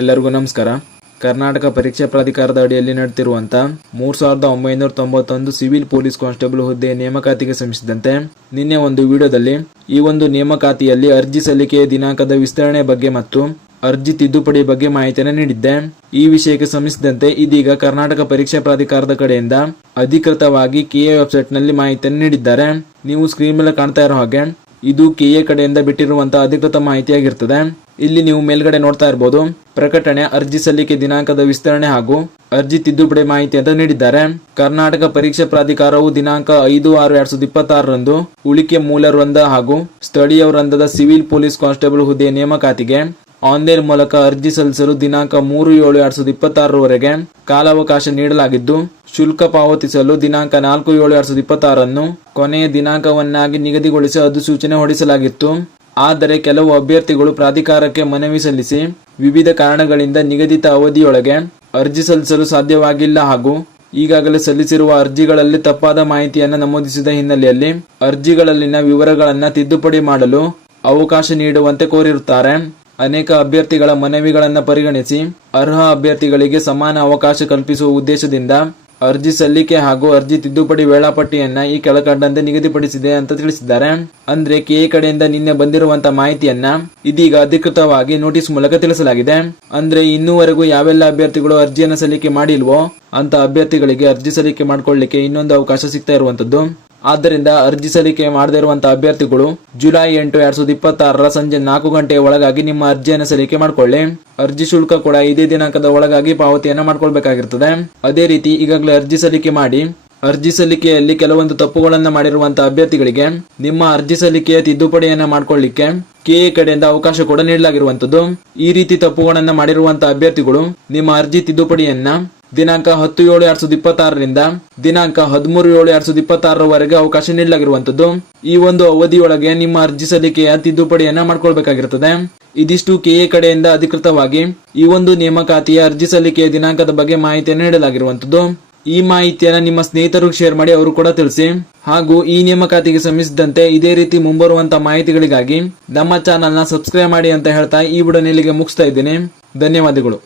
ಎಲ್ಲರಿಗೂ ನಮಸ್ಕಾರ. ಕರ್ನಾಟಕ ಪರೀಕ್ಷಾ ಪ್ರಾಧಿಕಾರದ ಅಡಿಯಲ್ಲಿ ನಡೆದಿರುವಂಥ 3991 ಸಿವಿಲ್ ಪೊಲೀಸ್ ಕಾನ್ಸ್ಟೇಬಲ್ ಹುದ್ದೆ ನೇಮಕಾತಿಗೆ ಸಂಬಂಧಿಸಿದಂತೆ ನಿನ್ನೆ ಒಂದು ವಿಡಿಯೋದಲ್ಲಿ ಈ ಒಂದು ನೇಮಕಾತಿಯಲ್ಲಿ ಅರ್ಜಿ ಸಲ್ಲಿಕೆಯ ದಿನಾಂಕದ ವಿಸ್ತರಣೆ ಬಗ್ಗೆ ಮತ್ತು ಅರ್ಜಿ ತಿದ್ದುಪಡಿ ಬಗ್ಗೆ ಮಾಹಿತಿಯನ್ನು ನೀಡಿದ್ದೆ. ಈ ವಿಷಯಕ್ಕೆ ಸಂಬಂಧಿಸಿದಂತೆ ಇದೀಗ ಕರ್ನಾಟಕ ಪರೀಕ್ಷಾ ಪ್ರಾಧಿಕಾರದ ಕಡೆಯಿಂದ ಅಧಿಕೃತವಾಗಿ ಕೆಎ ವೆಬ್ಸೈಟ್ ನಲ್ಲಿ ಮಾಹಿತಿಯನ್ನು ನೀಡಿದ್ದಾರೆ. ನೀವು ಸ್ಕ್ರೀನ್ ಮೇಲೆ ಕಾಣ್ತಾ ಇರೋ ಹಾಗೆ ಇದು ಕೆಎ ಕಡೆಯಿಂದ ಬಿಟ್ಟಿರುವಂತಹ ಅಧಿಕೃತ ಮಾಹಿತಿಯಾಗಿರ್ತದೆ. ಇಲ್ಲಿ ನೀವು ಮೇಲ್ಗಡೆ ನೋಡ್ತಾ ಇರಬಹುದು ಪ್ರಕಟಣೆ ಅರ್ಜಿ ಸಲ್ಲಿಕೆ ದಿನಾಂಕದ ವಿಸ್ತರಣೆ ಹಾಗೂ ಅರ್ಜಿ ತಿದ್ದುಪಡಿ ಮಾಹಿತಿ ಅಂತ ನೀಡಿದ್ದಾರೆ. ಕರ್ನಾಟಕ ಪರೀಕ್ಷಾ ಪ್ರಾಧಿಕಾರವು ದಿನಾಂಕ 5/6/2026 ಉಳಿಕೆ ಮೂಲ ವೃಂದ ಹಾಗೂ ಸ್ಥಳೀಯ ವೃಂದದ ಸಿವಿಲ್ ಪೊಲೀಸ್ ಕಾನ್ಸ್ಟೇಬಲ್ ಹುದ್ದೆ ನೇಮಕಾತಿಗೆ ಆನ್ಲೈನ್ ಮೂಲಕ ಅರ್ಜಿ ಸಲ್ಲಿಸಲು ದಿನಾಂಕ 3/7/2026 ಕಾಲಾವಕಾಶ ನೀಡಲಾಗಿದ್ದು, ಶುಲ್ಕ ಪಾವತಿಸಲು ದಿನಾಂಕ 4/7/2026 ಕೊನೆಯ ದಿನಾಂಕವನ್ನಾಗಿ ನಿಗದಿಗೊಳಿಸಿ ಅಧಿಸೂಚನೆ ಹೊರಡಿಸಲಾಗಿತ್ತು. ಆದರೆ ಕೆಲವು ಅಭ್ಯರ್ಥಿಗಳು ಪ್ರಾಧಿಕಾರಕ್ಕೆ ಮನವಿ ಸಲ್ಲಿಸಿ ವಿವಿಧ ಕಾರಣಗಳಿಂದ ನಿಗದಿತ ಅವಧಿಯೊಳಗೆ ಅರ್ಜಿ ಸಲ್ಲಿಸಲು ಸಾಧ್ಯವಾಗಿಲ್ಲ ಹಾಗೂ ಈಗಾಗಲೇ ಸಲ್ಲಿಸಿರುವ ಅರ್ಜಿಗಳಲ್ಲಿ ತಪ್ಪಾದ ಮಾಹಿತಿಯನ್ನು ನಮೂದಿಸಿದ ಹಿನ್ನೆಲೆಯಲ್ಲಿ ಅರ್ಜಿಗಳಲ್ಲಿನ ವಿವರಗಳನ್ನು ತಿದ್ದುಪಡಿ ಮಾಡಲು ಅವಕಾಶ ನೀಡುವಂತೆ ಕೋರಿರುತ್ತಾರೆ. ಅನೇಕ ಅಭ್ಯರ್ಥಿಗಳ ಮನವಿಗಳನ್ನು ಪರಿಗಣಿಸಿ ಅರ್ಹ ಅಭ್ಯರ್ಥಿಗಳಿಗೆ ಸಮಾನ ಅವಕಾಶ ಕಲ್ಪಿಸುವ ಉದ್ದೇಶದಿಂದ ಅರ್ಜಿ ಸಲ್ಲಿಕೆ ಹಾಗೂ ಅರ್ಜಿ ತಿದ್ದುಪಡಿ ವೇಳಾಪಟ್ಟಿಯನ್ನ ಈ ಕೆಳಕಂಡಂತೆ ನಿಗದಿಪಡಿಸಿದೆ ಅಂತ ತಿಳಿಸಿದ್ದಾರೆ. ಅಂದ್ರೆ ಕೆಎ ಕಡೆಯಿಂದ ನಿನ್ನೆ ಬಂದಿರುವಂತಹ ಮಾಹಿತಿಯನ್ನ ಇದೀಗ ಅಧಿಕೃತವಾಗಿ ನೋಟಿಸ್ ಮೂಲಕ ತಿಳಿಸಲಾಗಿದೆ. ಅಂದ್ರೆ ಇನ್ನೂವರೆಗೂ ಯಾವೆಲ್ಲ ಅಭ್ಯರ್ಥಿಗಳು ಅರ್ಜಿಯನ್ನು ಸಲ್ಲಿಕೆ ಮಾಡಿಲ್ವೋ ಅಂತ ಅಭ್ಯರ್ಥಿಗಳಿಗೆ ಅರ್ಜಿ ಸಲ್ಲಿಕೆ ಮಾಡ್ಕೊಳ್ಳಿಕ್ಕೆ ಇನ್ನೊಂದು ಅವಕಾಶ ಸಿಗ್ತಾ ಇರುವಂತದ್ದು. ಆದ್ದರಿಂದ ಅರ್ಜಿ ಸಲ್ಲಿಕೆ ಮಾಡದೇ ಇರುವಂತಹ ಅಭ್ಯರ್ಥಿಗಳು ಜುಲೈ 8, 2026 ಸಂಜೆ 4 ಗಂಟೆಯ ಒಳಗಾಗಿ ನಿಮ್ಮ ಅರ್ಜಿಯನ್ನು ಸಲ್ಲಿಕೆ ಮಾಡಿಕೊಳ್ಳಿ. ಅರ್ಜಿ ಶುಲ್ಕ ಕೂಡ ಇದೇ ದಿನಾಂಕದ ಒಳಗಾಗಿ ಪಾವತಿಯನ್ನು ಮಾಡ್ಕೊಳ್ಬೇಕಾಗಿರ್ತದೆ. ಅದೇ ರೀತಿ ಈಗಾಗಲೇ ಅರ್ಜಿ ಸಲ್ಲಿಕೆ ಮಾಡಿ ಅರ್ಜಿ ಸಲ್ಲಿಕೆಯಲ್ಲಿ ಕೆಲವೊಂದು ತಪ್ಪುಗಳನ್ನು ಮಾಡಿರುವಂತಹ ಅಭ್ಯರ್ಥಿಗಳಿಗೆ ನಿಮ್ಮ ಅರ್ಜಿ ಸಲ್ಲಿಕೆಯ ತಿದ್ದುಪಡಿಯನ್ನ ಮಾಡ್ಕೊಳ್ಳಿಕ್ಕೆ ಕೆಎ ಕಡೆಯಿಂದ ಅವಕಾಶ ಕೂಡ ನೀಡಲಾಗಿರುವಂತದ್ದು. ಈ ರೀತಿ ತಪ್ಪುಗಳನ್ನು ಮಾಡಿರುವಂತಹ ಅಭ್ಯರ್ಥಿಗಳು ನಿಮ್ಮ ಅರ್ಜಿ ತಿದ್ದುಪಡಿಯನ್ನ ದಿನಾಂಕ 10/7/2026 ದಿನಾಂಕ 13/7/2026 ಅವಕಾಶ ನೀಡಲಾಗಿರುವಂತದ್ದು. ಈ ಒಂದು ಅವಧಿಯೊಳಗೆ ನಿಮ್ಮ ಅರ್ಜಿ ಸಲ್ಲಿಕೆಯ ತಿದ್ದುಪಡಿಯನ್ನ ಮಾಡ್ಕೊಳ್ಬೇಕಾಗಿರುತ್ತದೆ. ಇದಿಷ್ಟು ಕೆಎ ಕಡೆಯಿಂದ ಅಧಿಕೃತವಾಗಿ ಈ ಒಂದು ನೇಮಕಾತಿಯ ಅರ್ಜಿ ಸಲ್ಲಿಕೆಯ ದಿನಾಂಕದ ಬಗ್ಗೆ ಮಾಹಿತಿಯನ್ನು ನೀಡಲಾಗಿರುವಂತದ್ದು. ಈ ಮಾಹಿತಿಯನ್ನ ನಿಮ್ಮ ಸ್ನೇಹಿತರು ಶೇರ್ ಮಾಡಿ ಅವರು ಕೂಡ ತಿಳಿಸಿ. ಹಾಗೂ ಈ ನೇಮಕಾತಿಗೆ ಸಂಬಂಧಿಸಿದಂತೆ ಇದೇ ರೀತಿ ಮುಂಬರುವಂತಹ ಮಾಹಿತಿಗಳಿಗಾಗಿ ನಮ್ಮ ಚಾನೆಲ್ ನ ಸಬ್ಸ್ಕ್ರೈಬ್ ಮಾಡಿ ಅಂತ ಹೇಳ್ತಾ ಈ ವಿಡಿಯೋ ಇಲ್ಲಿಗೆ ಮುಗಿಸ್ತಾ ಇದ್ದೀನಿ. ಧನ್ಯವಾದಗಳು.